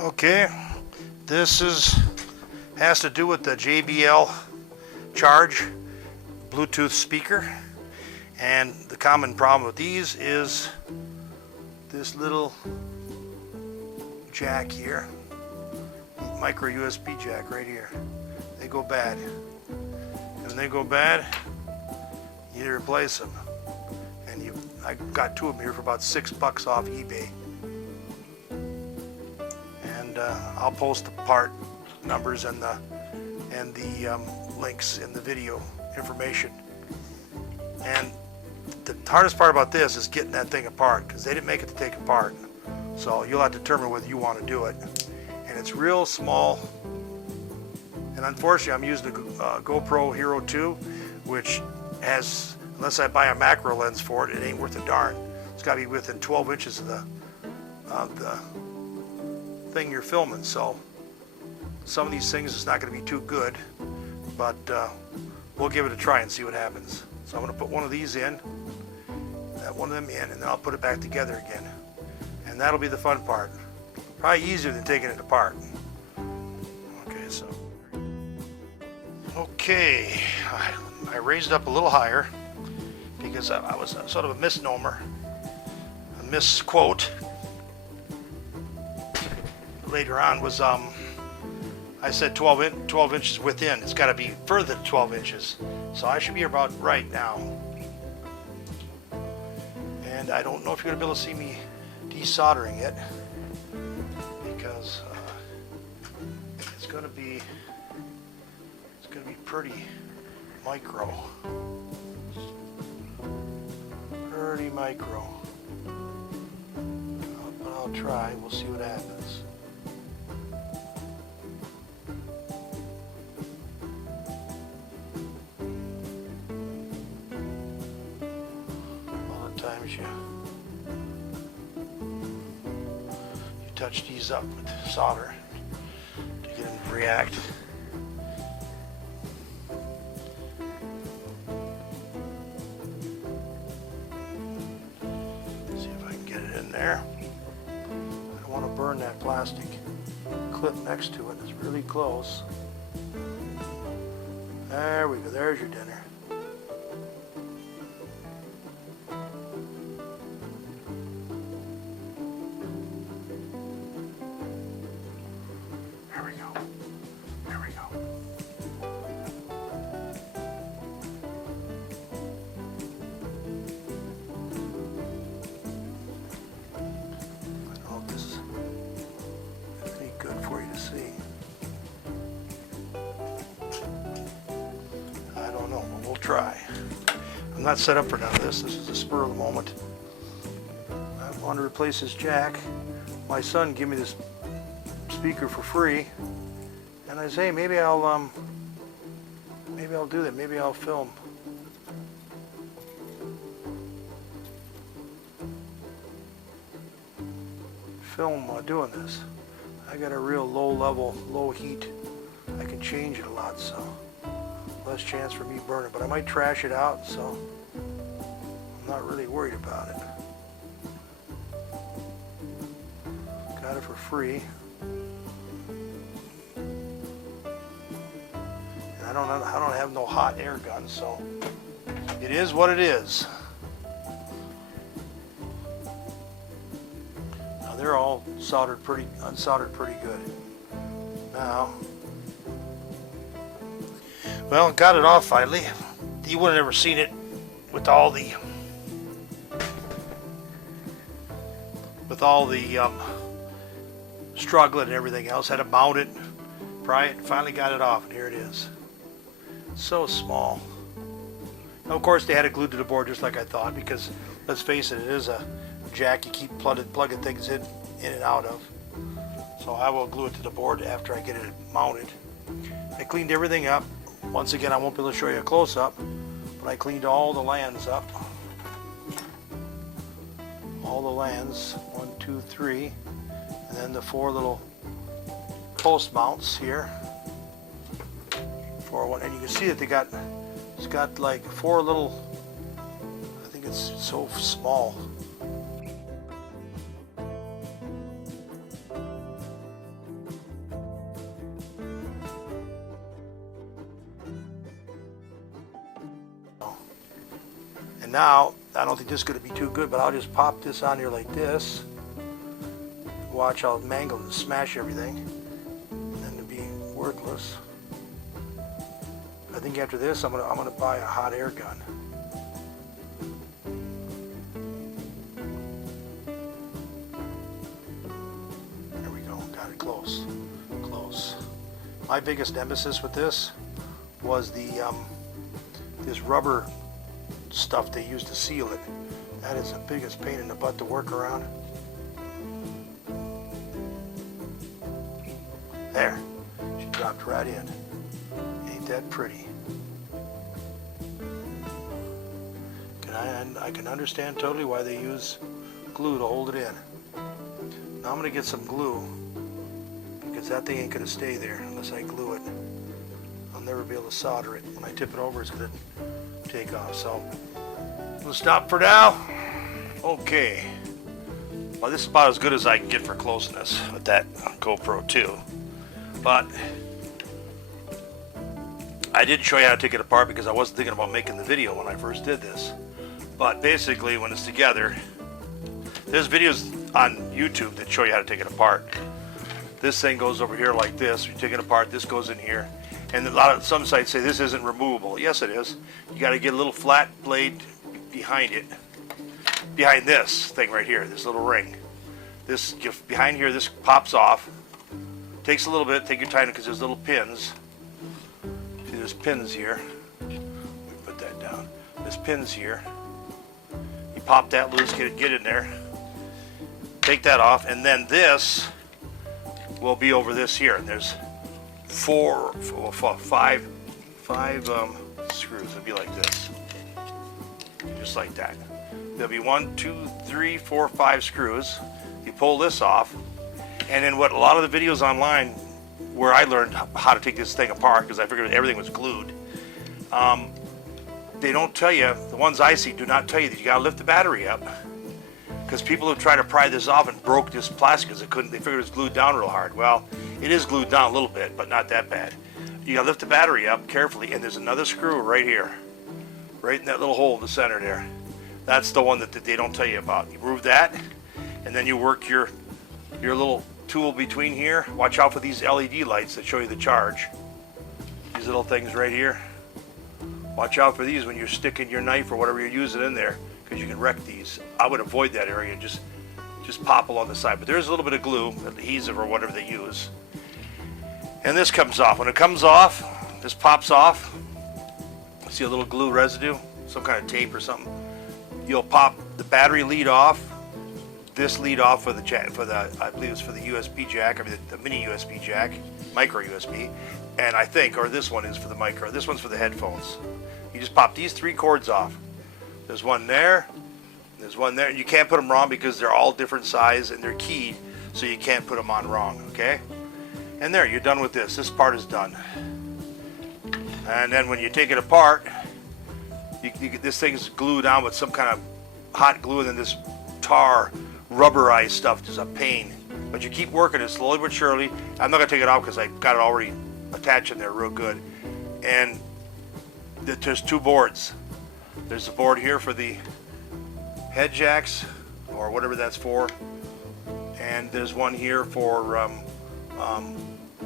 Okay, this has to do with the JBL Charge Bluetooth speaker, and the common problem with these is this little jack here, micro USB jack right here. They go bad, and when they go bad, you need to replace them. And I got two of them here for about $6 off eBay. And I'll post the part numbers and the links in the video information. And the hardest part about this is getting that thing apart, because they didn't make it to take apart. So you'll have to determine whether you want to do it. And it's real small. And unfortunately, I'm using the GoPro Hero 2, which has, unless I buy a macro lens for it, it ain't worth a darn. It's got to be within 12 inches of the thing you're filming. So some of these things is not going to be too good, but we'll give it a try and see what happens. So I'm going to put one of these in, one of them in, and then I'll put it back together again. And that'll be the fun part. Probably easier than taking it apart. Okay, I raised it up a little higher because I was sort of a misnomer, a misquote. Later on was I said 12 inches within. It's got to be further than 12 inches. So I should be about right now. And I don't know if you're going to be able to see me desoldering it, because it's going to be pretty micro. Pretty micro. But I'll try. We'll see what happens. A lot of times you touch these up with solder to get them to react. There. I don't want to burn that plastic clip next to it. It's really close. There we go. There's your dinner. There we go. There we go. For you to see. I don't know, but we'll try. I'm not set up for none of this. This is the spur of the moment. I want to replace this jack. My son gave me this speaker for free, and I say, hey, maybe I'll do that. Maybe I'll film. Doing this. I got a real low level, low heat. I can change it a lot, so less chance for me burning. But I might trash it out, so I'm not really worried about it. Got it for free. And I don't have no hot air gun, so it is what it is. They're all unsoldered pretty good. Now, well, got it off finally. You would have never seen it with all the struggling and everything else. Had to mount it, pry it, and finally got it off, and here it is. So small. Now, of course, they had it glued to the board just like I thought, because let's face it, it is a jack you keep plugging things in and out of. So I will glue it to the board after I get it mounted. I cleaned everything up. Once again, I won't be able to show you a close-up, but I cleaned all the lands up. All the lands, 1, 2, 3, and then the 4 little post mounts here. And you can see that it's got like 4 little, I think it's so small. And now, I don't think this is going to be too good, but I'll just pop this on here like this. Watch, I'll mangle and smash everything. And then it'll be worthless. I think after this, I'm gonna buy a hot air gun. There we go, got it close, close. My biggest nemesis with this was the this rubber stuff they use to seal it. That is the biggest pain in the butt to work around. There, she dropped right in. Ain't that pretty? I can understand totally why they use glue to hold it in. Now I'm going to get some glue, because that thing ain't going to stay there unless I glue it. I'll never be able to solder it. When I tip it over, it's going to take off. So we'll stop for now. Okay. Well, this is about as good as I can get for closeness with that GoPro 2. But I did show you how to take it apart because I wasn't thinking about making the video when I first did this. But basically, when it's together, there's videos on YouTube that show you how to take it apart. This thing goes over here like this. You take it apart, this goes in here. And some sites say this isn't removable. Yes, it is. You got to get a little flat blade behind it. Behind this thing right here, this little ring. This behind here, this pops off. Takes a little bit. Take your time because there's little pins. See, there's pins here. Let me put that down. There's pins here. You pop that loose, get in there. Take that off, and then this will be over this here. And there's five screws. It'll be like this, just like that. There'll be 1, 2, 3, 4, 5 screws. You pull this off, and then what a lot of the videos online where I learned how to take this thing apart, because I figured everything was glued, they don't tell you, the ones I see do not tell you that you got to lift the battery up, because people have tried to pry this off and broke this plastic because they figured it was glued down real hard. Well, it is glued down a little bit, but not that bad. You got to lift the battery up carefully, and there's another screw right here, right in that little hole in the center there. That's the one that they don't tell you about. You remove that, and then you work your little tool between here. Watch out for these LED lights that show you the charge. These little things right here. Watch out for these when you're sticking your knife or whatever you're using in there, because you can wreck these. I would avoid that area and just pop along the side. But there's a little bit of glue, adhesive or whatever they use. And this comes off. When it comes off, this pops off. See a little glue residue? Some kind of tape or something. You'll pop the battery lead off. This lead off for the jack, I believe it's for the USB jack, I mean the mini USB jack, micro USB, and I think, or this one is for the micro. This one's for the headphones. You just pop these 3 cords off. There's one there, there's one there. You can't put them wrong because they're all different size and they're keyed, so you can't put them on wrong. Okay, and there, you're done with this. This part is done. And then when you take it apart, this thing's glued down with some kind of hot glue, and then this tar rubberized stuff is a pain, but you keep working it slowly but surely. I'm not gonna take it off because I got it already attached in there real good. And there's 2 boards. There's a board here for the head jacks or whatever that's for, and there's one here for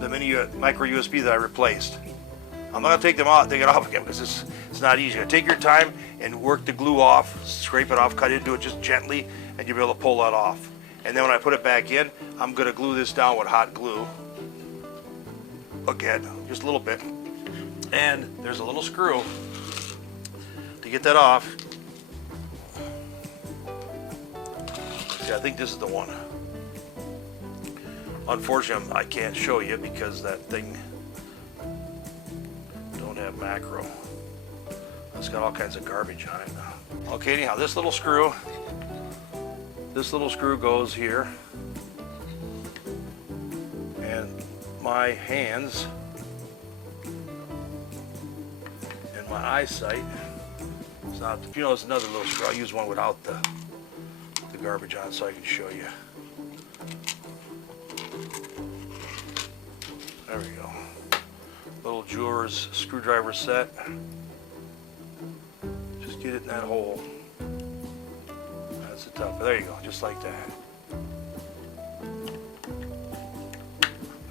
the mini micro USB that I replaced. I'm not gonna take it off again because it's not easy. Take your time and work the glue off, scrape it off, cut into it just gently, and you'll be able to pull that off. And then when I put it back in, I'm gonna glue this down with hot glue. Again, just a little bit. And there's a little screw to get that off. See, I think this is the one. Unfortunately, I can't show you because that thing don't have macro. It's got all kinds of garbage on it. Okay, anyhow, this little screw goes here, and my hands and my eyesight, it's not, you know, it's another little screw. I'll use one without the garbage on so I can show you. There we go. Little jeweler's screwdriver set. Just get it in that hole. That's the tough. There you go, just like that.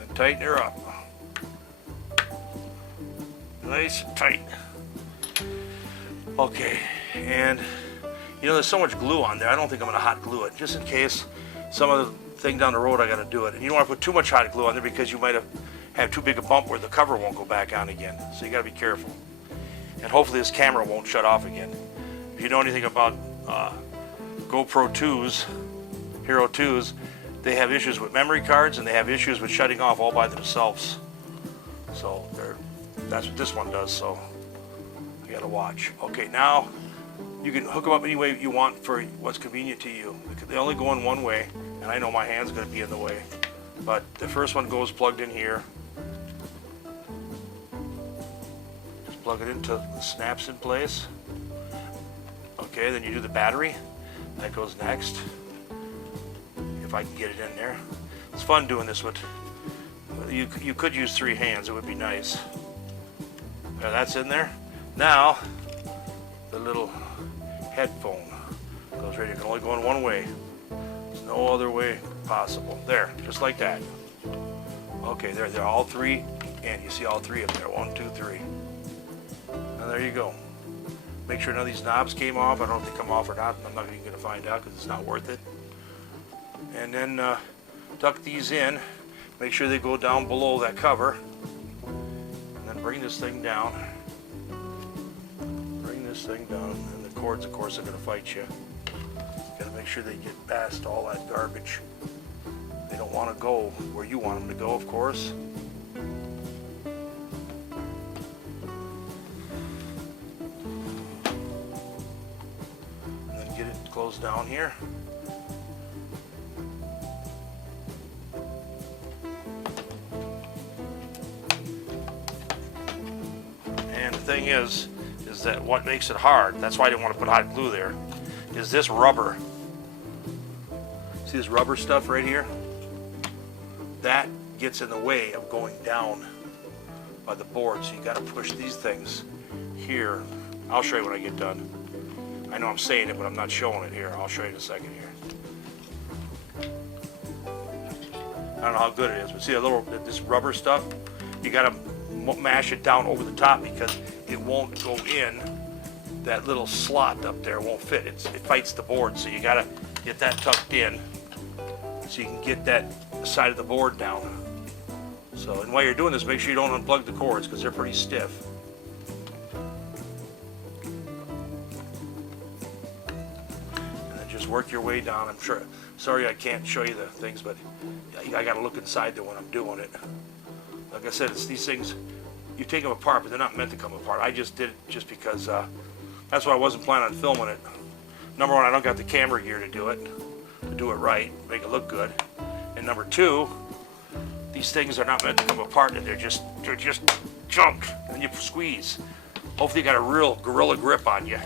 And tighten her up. Nice and tight. Okay, and you know there's so much glue on there. I don't think I'm gonna hot glue it, just in case some other thing down the road I gotta do it. And you don't want to put too much hot glue on there because you might have too big a bump where the cover won't go back on again. So you gotta be careful. And hopefully this camera won't shut off again. If you know anything about GoPro 2s, Hero 2s, they have issues with memory cards and they have issues with shutting off all by themselves. So that's what this one does, so you gotta watch. Okay, now you can hook them up any way you want for what's convenient to you. They only go in one way, and I know my hand's gonna be in the way. But the first one goes plugged in here. Just plug it into the snaps in place. Okay, then you do the battery. That goes next. If I can get it in there. It's fun doing this with, you could use 3 hands, it would be nice. Yeah, that's in there. Now, the little headphone goes right here. It can only go in one way. There's no other way possible. There, just like that. Okay, there, they're all 3, and you see all 3 of them there. 1, 2, 3. And there you go. Make sure none of these knobs came off. I don't know if they come off or not. I'm not even going to find out because it's not worth it. And then tuck these in. Make sure they go down below that cover. And then bring this thing down. Bring this thing down. And the cords, of course, are going to fight you. Got to make sure they get past all that garbage. They don't want to go where you want them to go, of course. And then get it closed down here. And the thing is that what makes it hard, that's why I didn't want to put hot glue there, is this rubber. See this rubber stuff right here? That gets in the way of going down by the board, so you got to push these things here. I'll show you when I get done. I know I'm saying it, but I'm not showing it here. I'll show you in a second here. I don't know how good it is, but see this rubber stuff? You got to mash it down over the top because it won't go in that little slot up there. It won't fit. It fights the board, so you got to get that tucked in so you can get that side of the board down. So, and while you're doing this, make sure you don't unplug the cords because they're pretty stiff. And then just work your way down. I'm sure. Sorry I can't show you the things, but I got to look inside there when I'm doing it. Like I said, it's these things, you take them apart, but they're not meant to come apart. I just did it just because that's why I wasn't planning on filming it. Number 1, I don't got the camera gear to do it right, make it look good. And number 2, these things are not meant to come apart, and they're just junk, and you squeeze. Hopefully you got a real gorilla grip on you.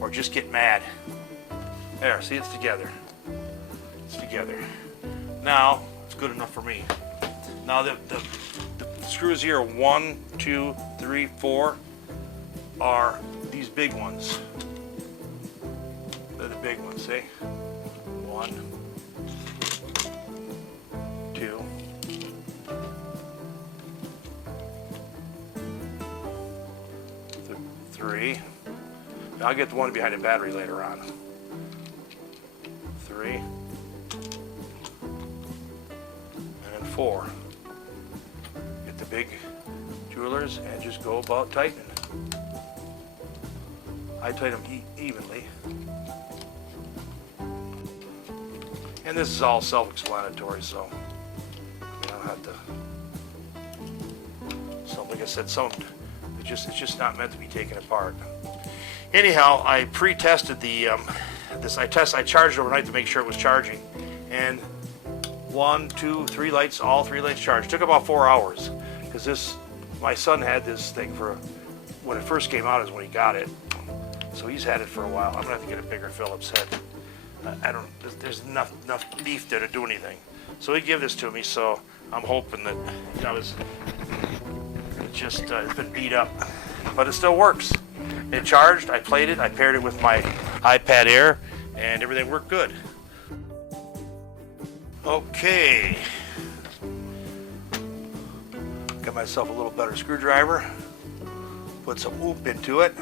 Or just get mad. There, see, it's together. It's together. Now, it's good enough for me. Now the screws here, 1, 2, 3, 4, are these big ones. They're the big ones, see? 1, 2, 3. I'll get the one behind the battery later on. 3. 4. Get the big jewelers and just go about tightening. I tighten them evenly. And this is all self-explanatory, so you don't have to. So like I said, it's just not meant to be taken apart. Anyhow, I pre-tested the I charged it overnight to make sure it was charging, and 1, 2, 3 lights, all 3 lights charged. Took about 4 hours because my son had this thing for when it first came out is when he got it. So he's had it for a while. I'm gonna have to get a bigger Phillips head. There's enough beef there to do anything. So he gave this to me. So I'm hoping that it's been beat up. but it still works. It charged, I played it, I paired it with my iPad Air, and everything worked good. Okay. Got myself a little better screwdriver. Put some oop into it.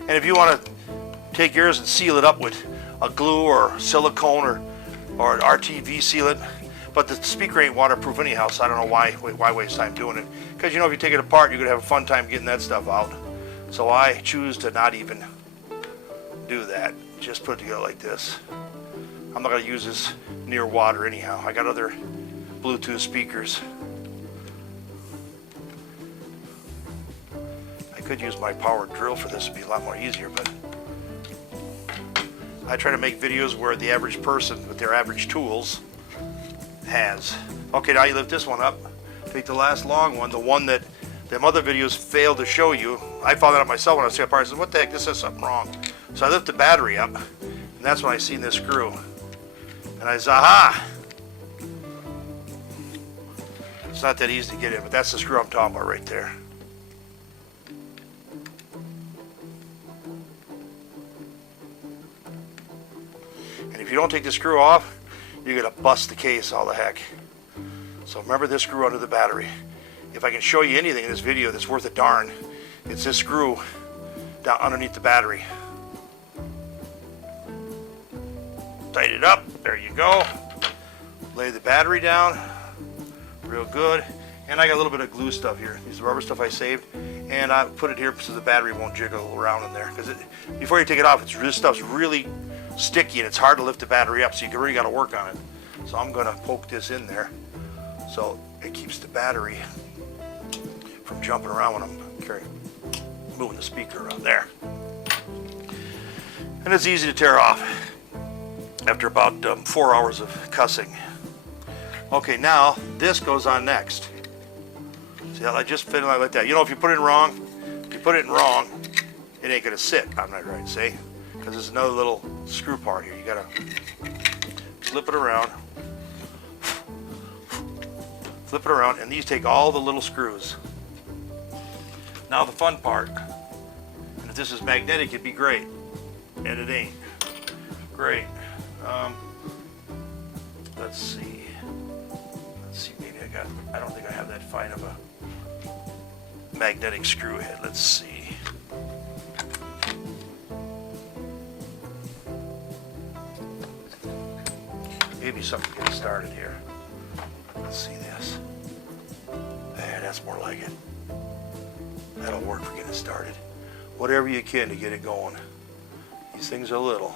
And if you want to take yours and seal it up with a glue or silicone or an RTV sealant, but the speaker ain't waterproof anyhow, so I don't know why waste time doing it. Because you know, if you take it apart, you're going to have a fun time getting that stuff out. So I choose to not even do that. Just put it together like this. I'm not going to use this near water anyhow. I got other Bluetooth speakers. I could use my power drill for this, it'd be a lot more easier, but I try to make videos where the average person with their average tools has. Okay, now you lift this one up. Take the last long one, the one that them other videos failed to show you. I found that out myself when I was taking it apart. I said, what the heck, this has something wrong. So I lift the battery up, and that's when I seen this screw. And I said, aha! It's not that easy to get in, but that's the screw I'm talking about right there. And if you don't take the screw off, you're going to bust the case all the heck. So remember this screw under the battery. If I can show you anything in this video that's worth a darn, it's this screw down underneath the battery. Tighten it up, there you go. Lay the battery down, real good. And I got a little bit of glue stuff here. These rubber stuff I saved. And I put it here so the battery won't jiggle around in there. Because before you take it off, this stuff's really sticky and it's hard to lift the battery up, so you really got to work on it. So I'm going to poke this in there so it keeps the battery from jumping around when I'm moving the speaker around there. And it's easy to tear off after about 4 hours of cussing. Okay, now this goes on next. See how I just fit it like that. You know, if you put it in wrong, it ain't gonna sit. I'm not right, see? Because there's another little screw part here. You gotta flip it around. Flip it around, and these take all the little screws. Now the fun part. And if this is magnetic, it'd be great. And it ain't. Great. Let's see. Maybe I don't think I have that fine of a magnetic screw head. Let's see. Maybe something to get started here. Let's see this. There, that's more like it. That'll work for getting started. Whatever you can to get it going. These things are little.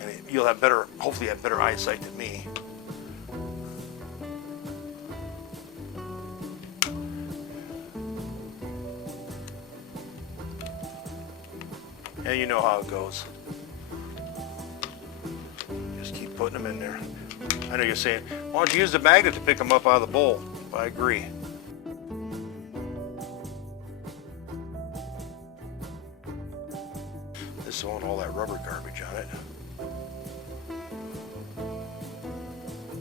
And you'll have hopefully have better eyesight than me. And you know how it goes. Just keep putting them in there. I know you're saying, why don't you use the magnet to pick them up out of the bowl? I agree. This won't all that rubber garbage on it.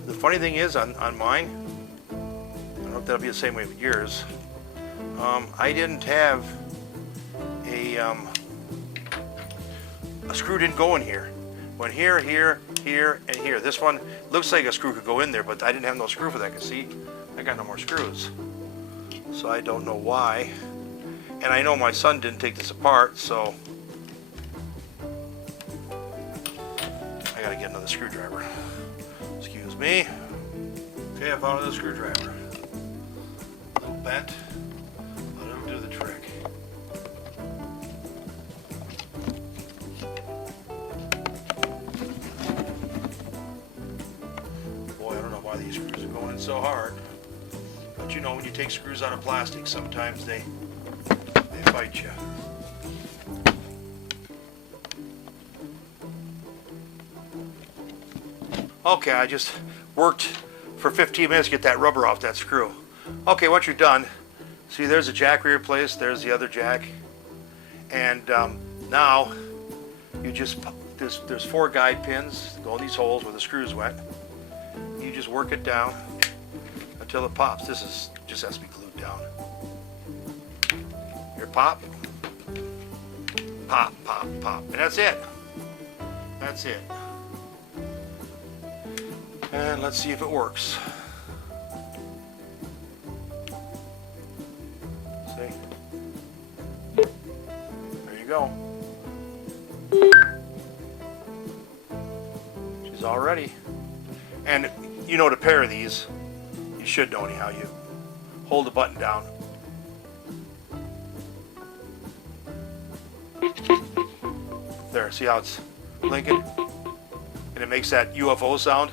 The funny thing is on mine, I don't know if that'll be the same way with yours, I didn't have a screw didn't go in here. Went here, here, here, and here. This one looks like a screw could go in there, but I didn't have no screw for that, because see, I got no more screws. So I don't know why. And I know my son didn't take this apart, so I gotta get another screwdriver. Excuse me. Okay, I found another screwdriver. A little bent, but it'll do the trick. These screws are going in so hard, but you know, when you take screws out of plastic, sometimes they fight you. Okay, I just worked for 15 minutes to get that rubber off that screw. Okay, once you're done, see, there's a jack we replaced, there's the other jack, and now you just there's 4 guide pins that go in these holes where the screws went. You just work it down until it pops. This is just has to be glued down. Here, pop, pop, pop, pop, and that's it. That's it. And let's see if it works. See? There you go. She's all ready. And you know, to pair these, you should know anyhow. You hold the button down. There, see how it's blinking? And it makes that UFO sound.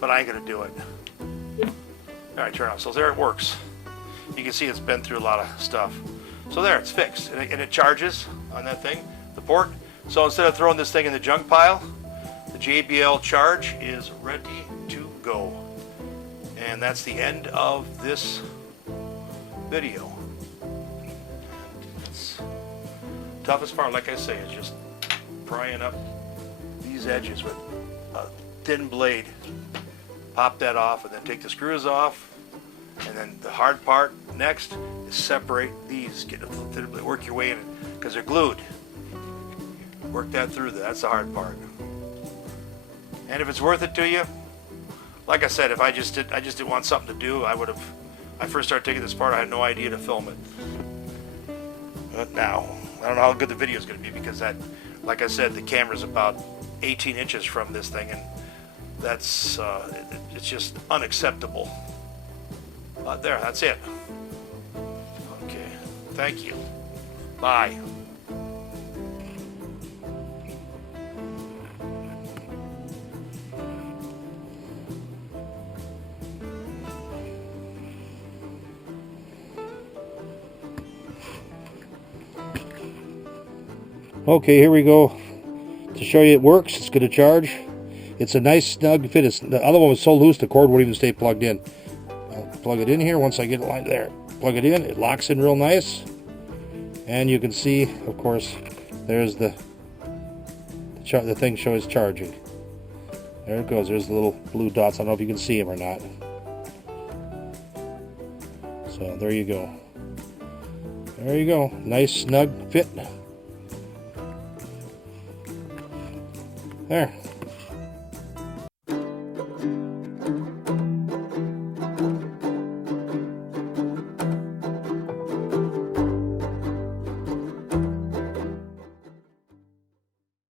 But I ain't gonna do it. Alright, turn off. So there it works. You can see it's been through a lot of stuff. So there, it's fixed. And it charges on that thing, the port. So instead of throwing this thing in the junk pile, the JBL Charge is ready to go. And that's the end of this video. Toughest part, like I say, is just prying up these edges with a thin blade. Pop that off and then take the screws off. And then the hard part next is separate these. Work your way in because they're glued. Work that through. That's the hard part. And if it's worth it to you, like I said, if I just didn't want something to do, I first started taking this apart, I had no idea to film it. But now, I don't know how good the video is going to be because that, like I said, the camera's about 18 inches from this thing, and that's it's just unacceptable. There, that's it. Okay, thank you. Bye. Okay, here we go to show you it works. It's going to charge. It's a nice snug fit. The other one was so loose the cord wouldn't even stay plugged in. I'll plug it in here once I get it lined there. Plug it in. It locks in real nice. And you can see, of course, there's the thing shows charging. There it goes. There's the little blue dots. I don't know if you can see them or not. So there you go. There you go. Nice snug fit. There.